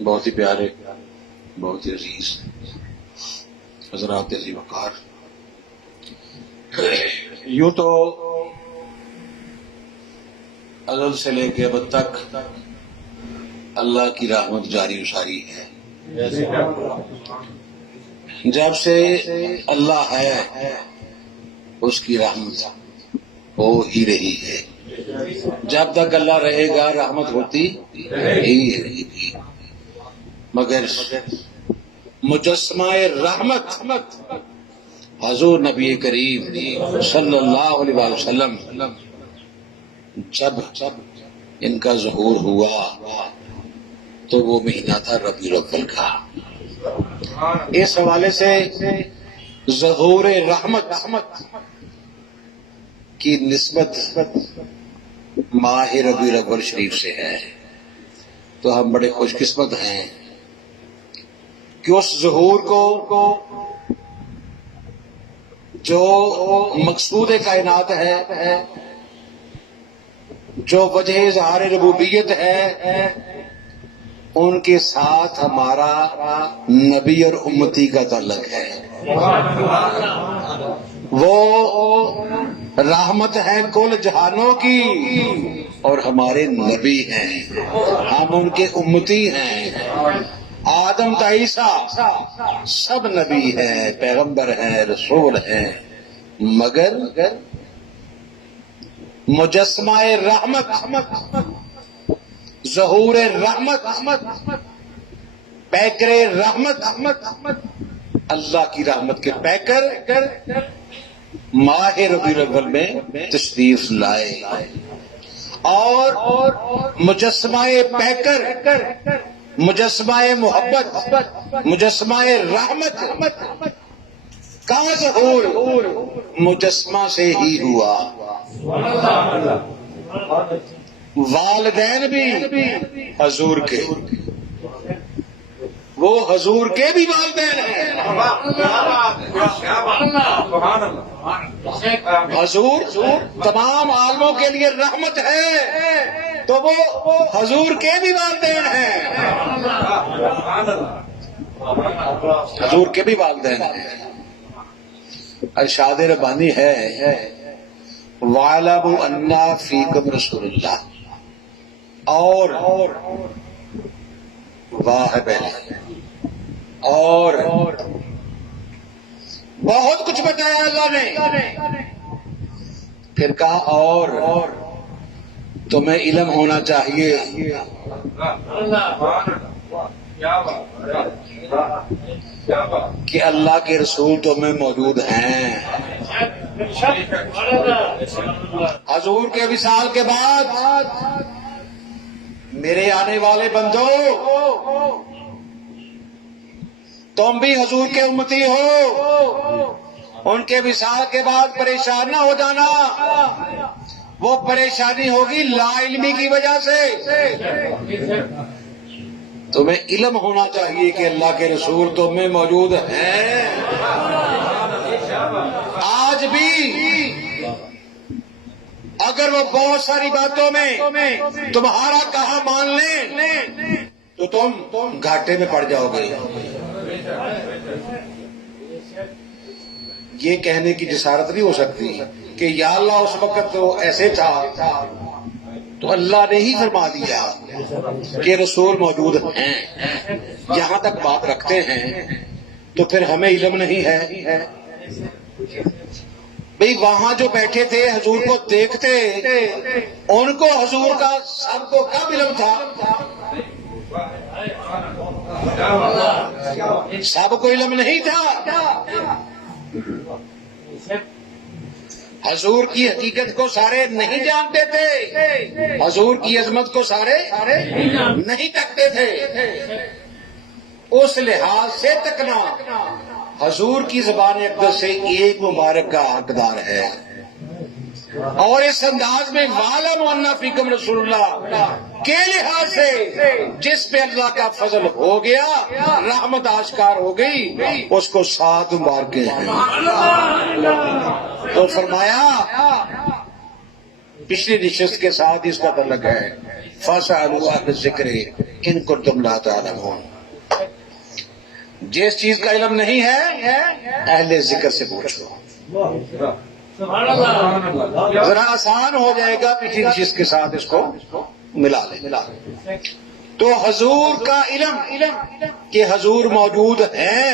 بہت ہی پیارے، بہت ہی عزیز حضرات عزیز وقار، یوں تو ازل سے لے کے اب تک اللہ کی رحمت جاری و ساری ہے۔ جب سے اللہ ہے اس کی رحمت ہو ہی رہی ہے، جب تک اللہ رہے گا رحمت ہوتی ہی رہے گی۔ مگر مجسمہ رحمت حضور نبی کریم صلی اللہ علیہ وسلم جب ان کا ظہور ہوا تو وہ مہینہ تھا ربیع الاول کا۔ اس حوالے سے ظہور رحمت کی نسبت ماہ ربیع الاول شریف سے ہے، تو ہم بڑے خوش قسمت ہیں کہ اس ظہور کو جو مقصود کائنات ہے، جو وجہ اظہار ربوبیت ہے، ان کے ساتھ ہمارا نبی اور امتی کا تعلق ہے۔ وہ رحمت ہے کل جہانوں کی اور ہمارے نبی ہیں، ہم ان کے امتی ہیں۔ آدم تا عیسیٰ سب نبی ہیں، پیغمبر ہیں، رسول ہیں، مگر مجسمہ رحمت، ظہور رحمت، پیکر رحمت، اللہ کی رحمت کے پیکر ماہ ربیع الاول میں تشریف لائے، اور مجسمہ پیکر، مجسمہ محبت، مجسمہ رحمت کا ظہور مجسمہ سے ہی ہوا۔ والدین بھی حضور کے، وہ حضور کے بھی والدین ہیں۔ حضور تمام عالموں کے لیے رحمت ہے، تو وہ حضور کے بھی والدین ہیں، حضور کے بھی والدین ہیں۔ ارشاد ربانی ہے وَاعْلَمُوا أَنَّ فِيكُمْ رَسُولَ اللَّهِ، اور واہ پہلے اور بہت کچھ بتایا اللہ نے، پھر کہا اور تمہیں علم ہونا چاہیے کہ اللہ کے رسول تمہیں موجود ہیں۔ حضور کے وصال کے بعد میرے آنے والے بندو، تم بھی حضور کے امتی ہو، ان کے وصال کے بعد پریشان نہ ہو جانا، وہ پریشانی ہوگی لا علمی کی وجہ سے۔ تمہیں علم ہونا چاہیے کہ اللہ کے رسول تم میں موجود ہیں۔ آج بھی اگر وہ بہت ساری باتوں میں تمہارا کہا مان لیں تو تم گھاٹے میں پڑ جاؤ گے۔ یہ کہنے کی جسارت نہیں ہو سکتی کہ یا اللہ اس وقت تو ایسے تھا، تو اللہ نے ہی فرما دیا کہ رسول موجود ہیں۔ یہاں تک بات رکھتے ہیں تو پھر ہمیں علم نہیں ہے؟ بھئی وہاں جو بیٹھے تھے حضور کو دیکھتے، ان کو حضور کا سب کو کب علم تھا؟ سب کو علم نہیں تھا۔ حضور کی حقیقت کو سارے نہیں جانتے تھے، حضور کی عظمت کو سارے نہیں تکتے تھے۔ اس لحاظ سے تکنا حضور کی زبان اقدس سے ایک مبارک کا حقدار ہے، اور اس انداز میں وَاعْلَمُوا أَنَّ فِيكُمْ رَسُولَ اللَّهِ کے لحاظ سے جس پہ اللہ کا فضل ہو گیا، رحمت آشکار ہو گئی، اس کو 7 مبارکیں ہیں۔ تو فرمایا پچھلی نشست کے ساتھ اس کا تعلق ہے فاسألوا اہل الذکر ان کنتم لا تعلمون۔ جس چیز کا علم نہیں ہے اہل ذکر سے پوچھو، ذرا آسان ہو جائے گا کسی چیز کے ساتھ اس کو ملا لیں۔ تو حضور کا علم کہ حضور موجود ہیں،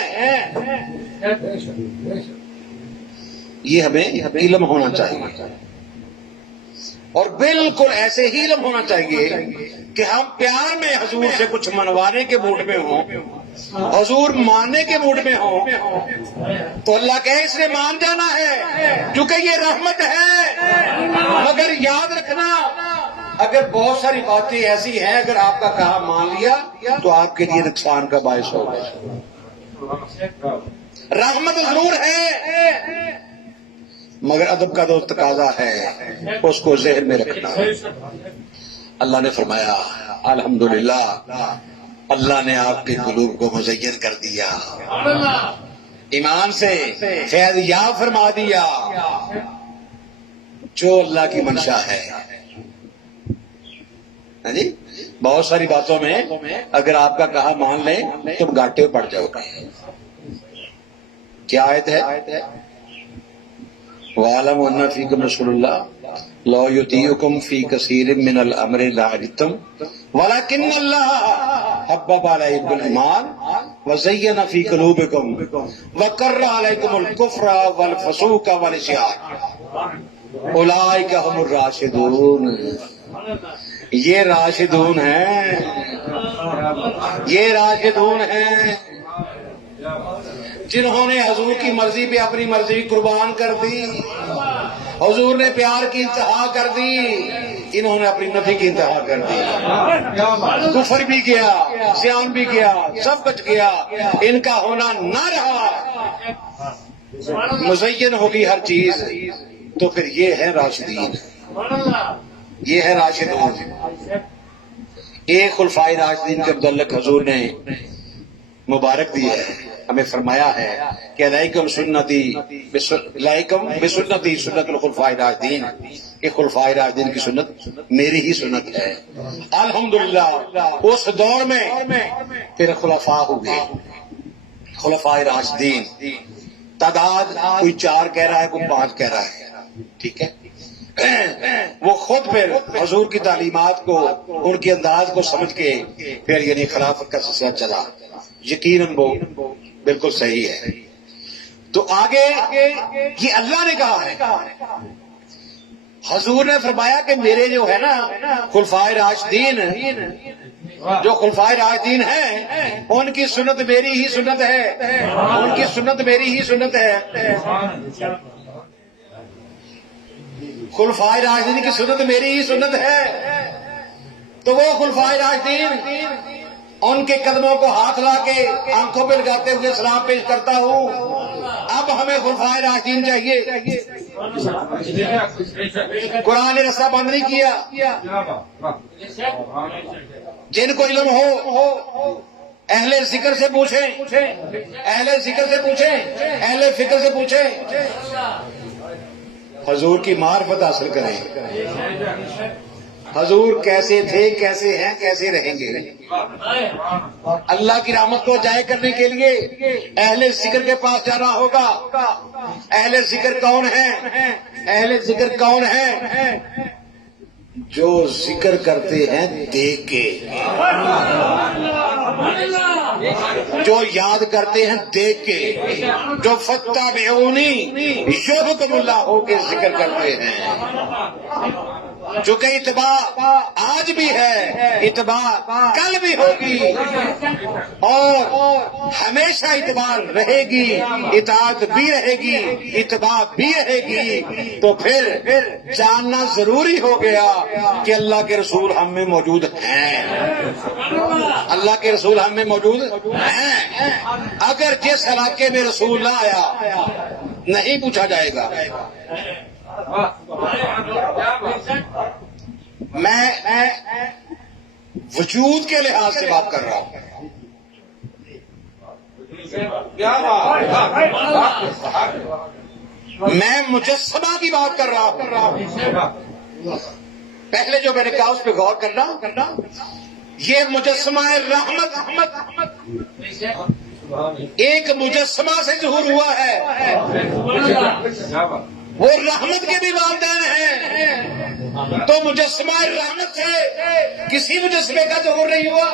یہ ہمیں علم ہونا چاہیے، اور بالکل ایسے ہی علم ہونا چاہیے کہ ہم پیار میں حضور سے کچھ منوانے کے موڈ میں ہوں، حضور ماننے کے موڈ میں ہوں تو اللہ کہے اس نے مان جانا ہے کیونکہ یہ رحمت ہے۔ مگر یاد رکھنا اگر بہت ساری باتیں ایسی ہیں اگر آپ کا کہا مان لیا تو آپ کے لیے نقصان کا باعث ہوگا۔ رحمت ضرور ہے مگر ادب کا جو تقاضا ہے اس کو ذہن میں رکھنا۔ اللہ نے فرمایا الحمدللہ اللہ نے آپ کے قلوب کو مزین کر دیا، ایمان سے فیض یاب فرما دیا، جو اللہ کی منشا ہے۔ جی بہت ساری باتوں میں اگر آپ کا کہا مان لیں تم گھاٹے پڑ جاؤ گے۔ کیا آیت ہے؟ وَاعْلَمُوا أَنَّ فِيكُمْ رَسُولَ اللَّهِ لَوْ يُطِيعُكُمْ فِي كَثِيرٍ مِّنَ الْأَمْرِ لَعَنِتُّمْ وَلَكِنَّ اللَّهَ حَبَّبَ إِلَيْكُمُ الْإِيمَانَ وَزَيَّنَ فِي قُلُوبِكُمْ وَكَرَّهَ عَلَيْكُمُ الْكُفْرَ وَالْفُسُوقَ وَالْعِصْيَانَ أُولَٰئِكَ هُمُ الرَّاشِدُونَ۔ یہ راشدون ہیں، یہ راشدون ہیں جنہوں نے حضور کی مرضی پہ اپنی مرضی قربان کر دی، حضور نے پیار کی انتہا کر دی، انہوں نے اپنی نفی کی انتہا کر دی، کفر بھی کیا، عصیان بھی کیا، سب کچھ کیا، ان کا ہونا نہ رہا، مزین ہوگی ہر چیز، تو پھر یہ ہے راشدین، یہ ہے راشدون۔ ایک خلفائے راشدین کے متعلق حضور نے مبارک دی ہے، ہمیں فرمایا ہے کہ علیکم سنتی علیکم بسنتی سنت الخلفاء الراشدین، کہ خلفائے راشدین کی سنت میری ہی سنت ہے۔ الحمدللہ اس دور میں پھر خلفاء ہوئے، خلفاء راشدین، تعداد کوئی 4 کہہ رہا ہے کوئی 5 کہہ رہا ہے، ٹھیک ہے۔ وہ خود پھر حضور کی تعلیمات کو ان کے انداز کو سمجھ کے پھر یعنی خلافت کا سلسلہ چلا، یقیناً وہ بالکل صحیح ہے۔ تو آگے یہ اللہ نے کہا ہے، حضور نے فرمایا کہ میرے جو ہے نا خلفائے راشدین، جو خلفائے راشدین ہیں ان کی سنت میری ہی سنت ہے، ان کی سنت میری ہی سنت ہے، خلفائے راشدین کی سنت میری ہی سنت ہے۔ تو وہ خلفائے راشدین ان کے قدموں کو ہاتھ لا کے آنکھوں پہ لگاتے ہوئے سلام پیش کرتا ہوں۔ اب ہمیں خلفائے راشدین چاہیے، قرآن نے رستہ بند نہیں کیا۔ جن کو علم ہو اہل ذکر سے پوچھیں، اہل ذکر سے پوچھیں، اہل فکر سے پوچھیں، حضور کی معرفت حاصل کریں، حضور کیسے تھے، کیسے ہیں، کیسے رہیں گے۔ اللہ کی رحمت کو ضائع کرنے کے لیے اہل ذکر کے پاس جانا ہوگا۔ اہل ذکر کون ہیں؟ اہل ذکر کون ہیں؟ جو ذکر کرتے ہیں دیکھ کے، جو یاد کرتے ہیں دیکھ کے، جو فاتبعونی یحببکم اللہ ہو کے ذکر کرتے ہیں۔ چونکہ اتباع آج بھی ہے، اتباع کل بھی ہوگی، اور ہمیشہ اتباع رہے گی، اطاعت بھی رہے گی، اتباع بھی رہے گی۔ تو پھر جاننا ضروری ہو گیا کہ اللہ کے رسول ہم میں موجود ہیں، اللہ کے رسول ہم میں موجود ہیں۔ اگر جس علاقے میں رسول نہ آیا نہیں پوچھا جائے گا۔ میں وجود کے لحاظ سے بات کر رہا ہوں، میں مجسمہ کی بات کر رہا ہوں۔ پہلے جو میں نے کہا اس پہ غور کرنا، یہ مجسمہ رحمت ایک مجسمہ سے ظہور ہوا ہے، وہ رحمت کے بھی والدین ہیں، تو مجسمہ رحمت سے کسی مجسمے کا ظہور نہیں ہوا۔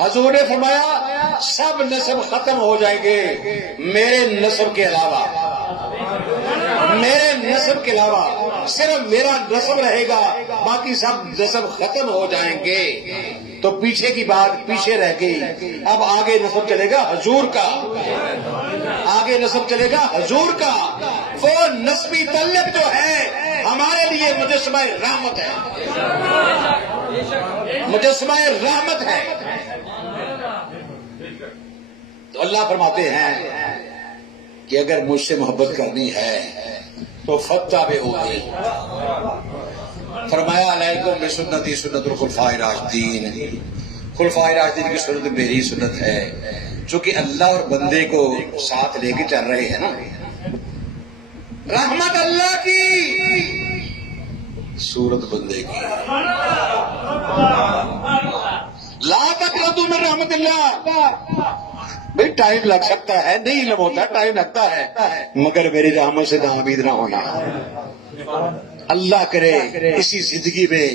حضور نے فرمایا سب نسب ختم ہو جائیں گے میرے نسب کے علاوہ، میرے نسب کے علاوہ صرف میرا نسب رہے گا، باقی سب نسب ختم ہو جائیں گے۔ تو پیچھے کی بات پیچھے رہ گئی، اب آگے نسب چلے گا حضور کا، آگے نسب چلے گا حضور کا۔ وہ نسبی تعلق جو ہے ہمارے لیے مجسمہ رحمت ہے، مجسمہ رحمت ہے۔ تو اللہ فرماتے ہیں کہ اگر مجھ سے محبت کرنی ہے تو فاتبعونی، فرمایا علیکم بسنتی سنت الخلفاء الراشدین، خلفاء راشدین کی سنت میری سنت ہے۔ چونکہ اللہ اور بندے کو ساتھ لے کے چل رہے ہیں نا، رحمت اللہ کی، صورت بندے کی۔ لا تقنطوا من رحمت اللہ، بھئی ٹائم لگ سکتا ہے، نہیں علم ہوتا، ٹائم لگتا ہے، مگر میری رحمت سے ناامید نہ ہونا۔ اللہ کرے اسی زندگی میں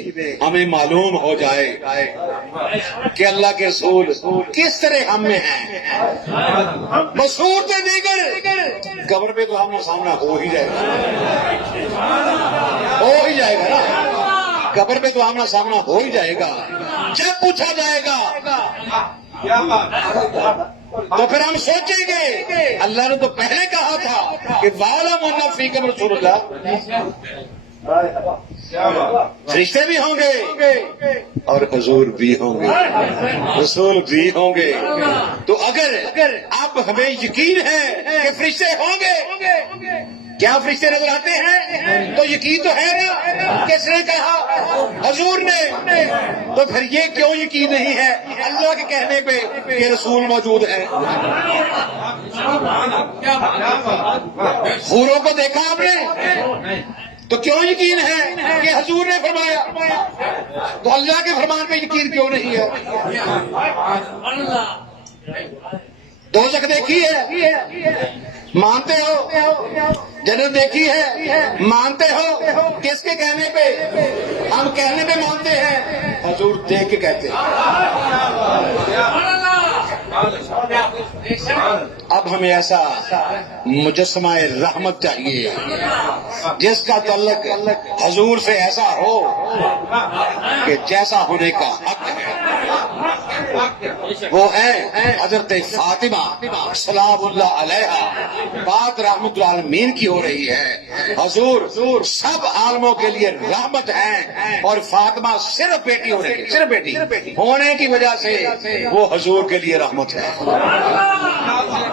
ہمیں معلوم ہو جائے کہ اللہ کے رسول کس طرح ہم میں ہیں۔ بصورت دیگر قبر پہ تو ہمیں سامنا ہو ہی جائے گا، ہو ہی جائے گا نا، قبر پہ تو آمنا سامنا ہو ہی جائے گا۔ جب پوچھا جائے گا تو پھر ہم سوچیں گے اللہ نے تو پہلے کہا تھا کہ وَعَلَمُ فِيكُمْ رَسُولُ اللَّهِ، فرشتے بھی ہوں گے اور حضور بھی ہوں گے، رسول بھی ہوں گے۔ تو اگر اب ہمیں یقین ہے کہ فرشتے ہوں گے، کیا فرشتے نظر آتے ہیں تو یقین تو ہے نا، کس نے کہا؟ حضور نے۔ تو پھر یہ کیوں یقین نہیں ہے اللہ کے کہنے پہ کہ رسول موجود ہیں؟ حوروں کو دیکھا آپ نے تو کیوں یقین ہے کہ حضور نے فرمایا؟ تو اللہ کے فرمان پہ یقین کیوں نہیں ہے؟ دوزخ دیکھی ہے مانتے ہو، جنت دیکھی ہے مانتے ہو، کس کے کہنے پہ؟ ہم کہنے پہ مانتے ہیں، حضور دیکھ کے کہتے ہیں۔ اب ہمیں ایسا مجسمہ رحمت چاہیے جس کا تعلق حضور سے ایسا ہو کہ جیسا ہونے کا حق ہے۔ وہ ہے حضرت فاطمہ سلام اللہ علیہا، بات رحمت العالمین کی ہو رہی ہے۔ حضور سب عالموں کے لیے رحمت ہیں، اور فاطمہ صرف بیٹی ہونے کی، صرف بیٹی ہونے کی وجہ سے وہ حضور کے لیے رحمت ہے،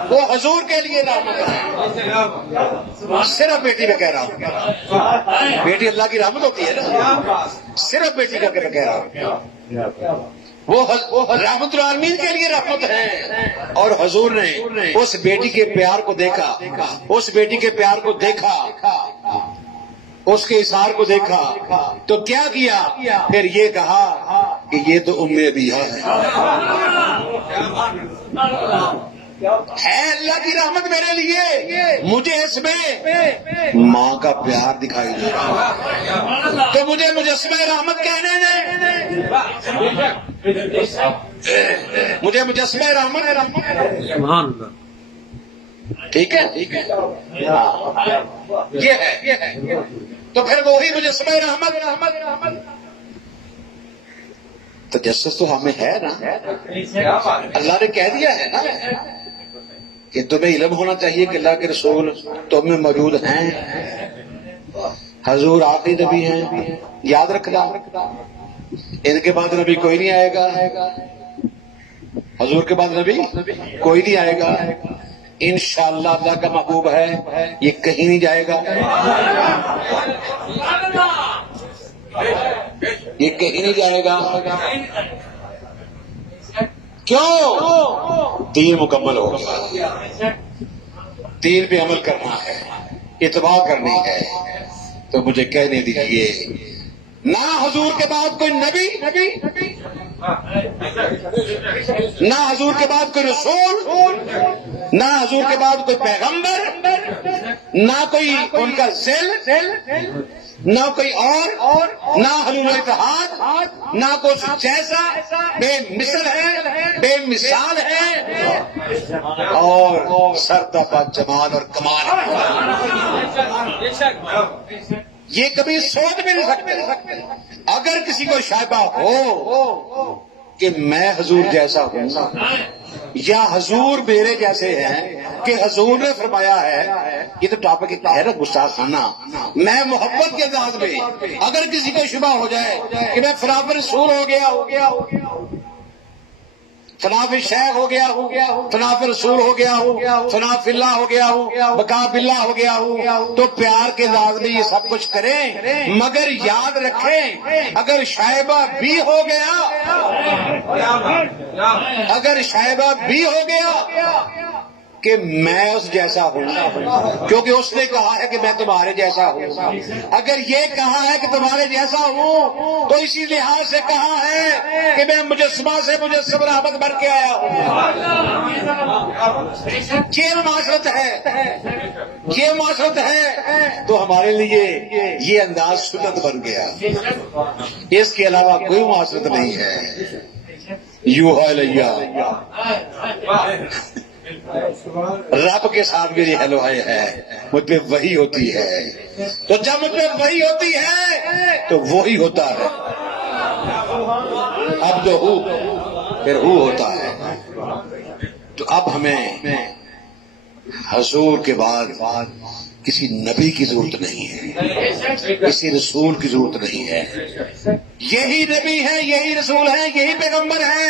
وہ حضور کے لیے رحمت ہے۔ صرف بیٹی میں کہہ رہا ہوں، بیٹی اللہ کی رحمت ہوتی ہے نا، صرف بیٹی کا میں کہہ رہا ہوں، وہ رحمت العالمین کے لیے رحمت ہے۔ اور حضور نے اس بیٹی کے پیار کو دیکھا، اس بیٹی کے پیار کو دیکھا، اس کے اظہار کو دیکھا تو کیا کیا؟ پھر یہ کہا کہ یہ تو ام ابیہا ہے اللہ کی رحمت میرے لیے، مجھے اس میں ماں کا پیار دکھائی دے رہا، تو مجھے مجسمہ رحمت کہنے دیں، مجھے مجسمہ رحمت، ٹھیک ہے، یہ ہے۔ تو پھر وہی مجسمہ رحمت، تجسس تو ہمیں ہے نا، اللہ نے کہہ دیا ہے نا کہ تمہیں علم ہونا چاہیے کہ اللہ کے رسول تم میں موجود ہیں، حضور آخری نبی ہیں، یاد رکھنا، ان کے بعد نبی کوئی نہیں آئے گا، حضور کے بعد نبی کوئی نہیں آئے گا، انشاءاللہ اللہ کا محبوب ہے، یہ کہیں نہیں جائے گا، یہ کہیں نہیں جائے گا۔ کیوں؟ دین مکمل ہوگا، دین پہ عمل کرنا ہے، اتباع کرنی ہے، تو مجھے کہنے دیجیے نہ حضور کے بعد کوئی نبی، نہ حضور کے بعد کوئی رسول، نہ حضور کے بعد کوئی پیغمبر، نہ کوئی ان کا ذیل، نہ کوئی اور، نہ حلول اتحاد، نہ کچھ جیسا، بے مثل ہے، بے مثال ہے، اور سردہ جمال اور کمال ہے۔ یہ کبھی سوچ بھی نہیں سکتے۔ اگر کسی کو شائبہ ہو کہ میں حضور جیسا ہوں یا حضور میرے جیسے ہیں، کہ حضور نے فرمایا ہے، یہ تو ٹاپک ہے نا گستاخانہ، میں محبت کے انداز میں اگر کسی کو شبہ ہو جائے کہ میں فلاں پر رسول ہو گیا، فلاں پہ شیخ ہو گیا ہوں، فلاں پہ رسول ہو گیا ہوں، فلاں فی اللہ ہو گیا ہوں، بقا فی اللہ ہو گیا ہوں، تو پیار کے انداز میں یہ سب کچھ کریں، مگر یاد رکھیں اگر شائبہ بھی ہو گیا، اگر شائبہ بھی ہو گیا کہ میں اس جیسا ہوں، کیونکہ اس نے کہا ہے کہ میں تمہارے جیسا ہوں، اگر یہ کہا ہے کہ تمہارے جیسا ہوں تو اسی لحاظ سے کہا ہے کہ میں مجسمہ سے مجسم رحمت بن کے آیا ہوں۔ یہ معاشرت ہے، یہ معاشرت ہے، تو ہمارے لیے یہ انداز سنت بن گیا، اس کے علاوہ کوئی معاشرت نہیں ہے۔ یوحا الیہ، رب کے ساتھ میری ہیلو ہے، مجھ پہ وحی ہوتی ہے، تو جب مجھ پہ وحی ہوتی ہے تو وہی ہوتا ہے، اب جو ہوں پھر ہوں ہوتا ہے۔ تو اب ہمیں حضور کے بعد کسی نبی کی ضرورت نہیں ہے، کسی رسول کی ضرورت نہیں ہے، یہی نبی ہے، یہی رسول ہے، یہی پیغمبر ہے،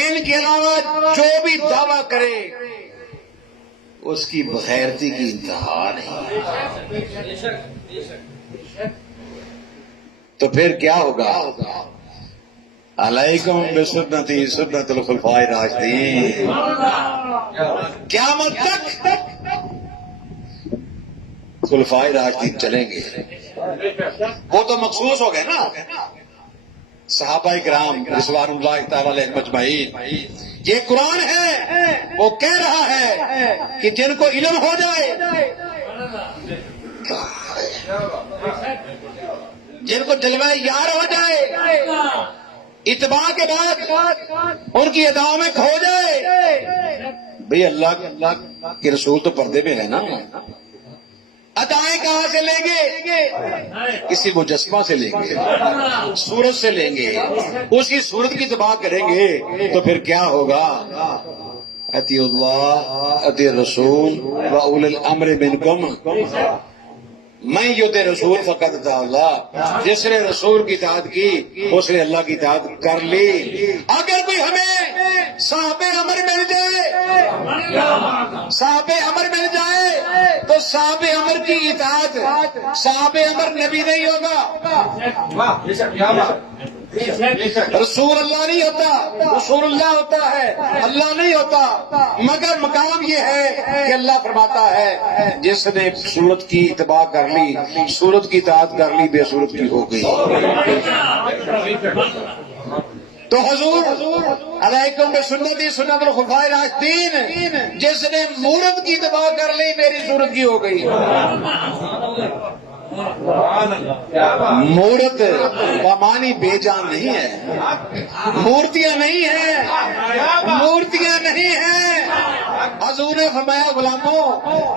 ان کے علاوہ جو بھی دعویٰ کرے اس کی بغیرتی کی انتہا نہیں۔ تو پھر کیا ہوگا؟ علیکم بسنتی سنت الخلفاء الراشدین، قیامت تک خلفائے راشدین چلیں گے۔ وہ تو مخصوص ہو گئے نا صحابہ کرام رضوان اللہ تعالی علیہم اجمعین۔ یہ قرآن ہے، وہ کہہ رہا ہے کہ جن کو علم ہو جائے، جن کو جلوہ یار ہو جائے، اتباع کے بعد ان کی اداؤں میں کھو جائے، بھئی اللہ کے رسول تو پردے میں ہے نا، ادائیں کہاں سے لیں گے؟ کسی مجسمہ سے لیں گے، صورت سے لیں گے، اسی صورت کی اتباع کریں گے، تو پھر کیا ہوگا؟ اطیع اللہ اطیع الرسول واولی الامر منکم، میں یطع رسول فقد اطاع اللہ، جس نے رسول کی اطاعت کی اس نے اللہ کی اطاعت کر لی۔ اگر کوئی ہمیں صاحب امر مل جائے، صاحب امر مل جائے تو صاحب امر کی اطاعت، صاحب امر نبی نہیں ہوگا، رسول اللہ نہیں ہوتا، رسول اللہ ہوتا ہے، اللہ نہیں ہوتا، مگر مقام یہ ہے کہ اللہ فرماتا ہے جس نے صورت کی اتباع کر لی، صورت کی اطاعت کر لی، بے صورت کی ہو گئی۔ تو حضور علیکم بسنتی سنت الخلفاء الراشدین، جس نے مورت کی اتباع کر لی میری صورت کی ہو گئی۔ مورت بمانی بے جان نہیں ہے، مورتیاں نہیں ہیں، مورتیاں نہیں ہیں۔ حضور نے فرمایا غلاموں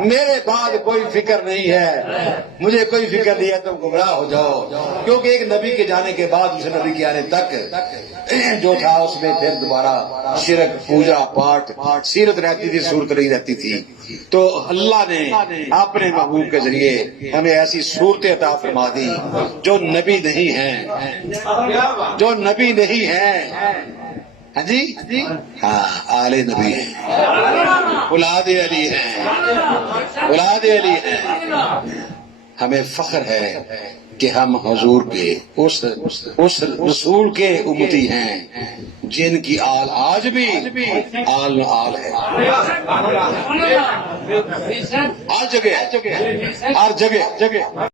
میرے بعد کوئی فکر نہیں ہے، مجھے کوئی فکر نہیں ہے، تم گمراہ ہو جاؤ، کیونکہ ایک نبی کے جانے کے بعد دوسرے نبی کے آنے تک جو تھا اس میں پھر دوبارہ شرک، پوجا پاٹ، سیرت رہتی تھی، صورت نہیں رہتی تھی۔ تو اللہ نے اپنے محبوب کے ذریعے ہمیں ایسی صورتیں عطا فرما دی جو نبی نہیں ہیں، جو نبی نہیں ہیں۔ ہاں جی، ہاں آل نبی ہیں، اولاد علی ہیں، اولاد علی ہیں۔ ہمیں فخر ہے کہ ہم حضور کے اس رسول کے امتی ہیں جن کی آل آج بھی آل آل ہے، ہر جگہ ہر جگہ